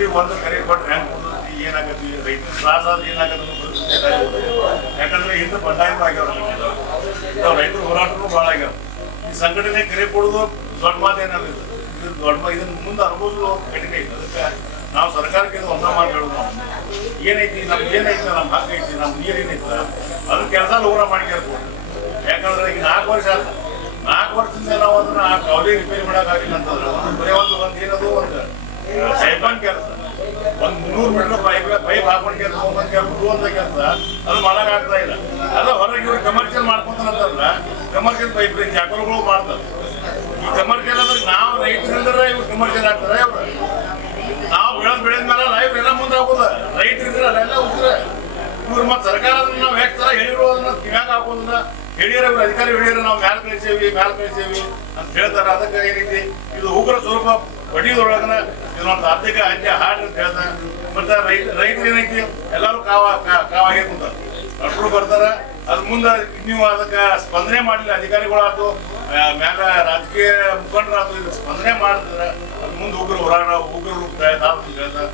ರೈತರಿಗೆ ಒಂದು ಕರೆ ಕೊಟ್ಟರೆ ಹೆಂಗೆ ಏನಾಗತ್ತೆ, ರೈತರ ತ್ರಾಸ ಏನಾಗತ್ತೆ ಯಾಕಂದ್ರೆ ಹಿಂದೆ ಬಂಡಾಯನೂ ಆಗ್ಯಾವ, ರೈತರ ಹೋರಾಟನೂ ಭಾಳ ಆಗ್ಯಾವ. ಈ ಸಂಘಟನೆ ಕರೆ ಕೊಡೋದು ದೊಡ್ಡ ಮಾತೇನಲ್ಲ, ಇದು ದೊಡ್ಡ ಇದನ್ನ ಮುಂದೆ ಅನುಭವಿಸಲು ಕಠಿಣ ಐತೆ. ಅದಕ್ಕೆ ನಾವು ಸರ್ಕಾರಕ್ಕೆ ಇದು ಒಂದ ಮಾತು ಹೇಳೋದು, ನಾವು ಏನೈತಿ ನಮ್ಗೆ ಏನೈತೆ, ನಮ್ಮ ಹಕ್ಕು ಐತಿ, ನಮ್ಮ ನೀರು ಏನೈತೆ ಅದ್ರ ಕೆಲಸ ಲೋರ ಮಾಡ್ಕೊಳ್ಬೋದು. ಯಾಕಂದ್ರೆ ಈಗ 4 ವರ್ಷ ಆಯ್ತು, 4 ವರ್ಷದಿಂದ ನಾವು ಅದನ್ನ ಕವಲಿ ರಿಪೇರಿ ಮಾಡೋಕ್ಕಾಗಿಲ್ಲ ಅಂತಂದ್ರೆ ಬರೀ ಒಂದು ಏನದು ಒಂದು ಸೈಬನ್ ಕೆಲಸ, ಒಂದು 300 ಮೀಟರ್ ಪೈಪ್ ಹಾಕೊಂಡು ಕೆಲಸ ಬಿಡುವಂತ ಕೆಲಸ ಅದು ಮಾಡೋಕ್ಕಾಗ್ತಾ ಇಲ್ಲ. ಅದ ಹೊರಗೆ ಇವ್ರು ಕಮರ್ಷಿಯಲ್ ಮಾಡ್ಕೊಂತಾನಂತಂದ್ರ ಕಮರ್ಷಿಯಲ್ ಪೈಪ್ ಜಾಕೋಲ್ಗಳು ಮಾಡ್ತಾರೆ. ಈ ಕಮರ್ಷಿಯಲ್ ಅಂದ್ರೆ ನಾವು ರೈತರಿದ್ರೆ ಇವ್ರು ಕಮರ್ಷಿಯಲ್ ಆಗ್ತಾರೆ. ಅವ್ರು ನಾವು ಬೆಳೆದ ಮೇಲೆ ಲೈಫ್ ಎಲ್ಲ ಮುಂದೆ ಆಗೋದ, ರೈತರಿದ್ರೆ ಅಲ್ಲೆಲ್ಲ ಉಸಿರ. ಇವ್ರು ಮತ್ತೆ ಸರ್ಕಾರ ಅದನ್ನ ನಾವು ಹೇಗ್ತಾರ ಹೇಳಿರೋದನ್ನ ಕಿವ್ಯಾಗ ಹಾಕೋದನ್ನ ಹೇಳಿರ ಇವ್ರು ಅಧಿಕಾರಿ ಹೇಳಿರ ನಾವು ಮ್ಯಾಲ್ ಕಳಿಸೇವಿ ಅಂತ ಹೇಳ್ತಾರ. ಅದಕ್ಕೆ ಏನೈತಿ ಇದು ಉಗ್ರ ಸ್ವರೂಪ ಬಡಿಯೋದ್ರೊಳಗನ ಇದೊಂದು ಆರ್ಥಿಕ ಹಂಗೆ ಹಾಡು ಅಂತ ಹೇಳ್ತಾರೆ. ಮತ್ತೆ ರೈತರು ಏನೈತಿ ಎಲ್ಲರೂ ಕಾವಾಗೇ ಕುಂತಾರ, ಅಷ್ಟರು ಬರ್ತಾರ. ಅದ್ ಮುಂದೆ ನೀವು ಅದಕ್ಕೆ ಸ್ಪಂದನೆ ಮಾಡಲಿಲ್ಲ, ಅಧಿಕಾರಿಗಳಾಯ್ತು ಮ್ಯಾಲ ರಾಜಕೀಯ ಮುಖಂಡರಾಯ್ತು ಇದು ಸ್ಪಂದನೆ ಮಾಡಿದ್ರೆ ಅದ್ ಮುಂದೆ ಉಗ್ರ ಹೋರಾಟ ಉಗ್ರ ರೂಪ ಹೇಳ್ತಾರೆ.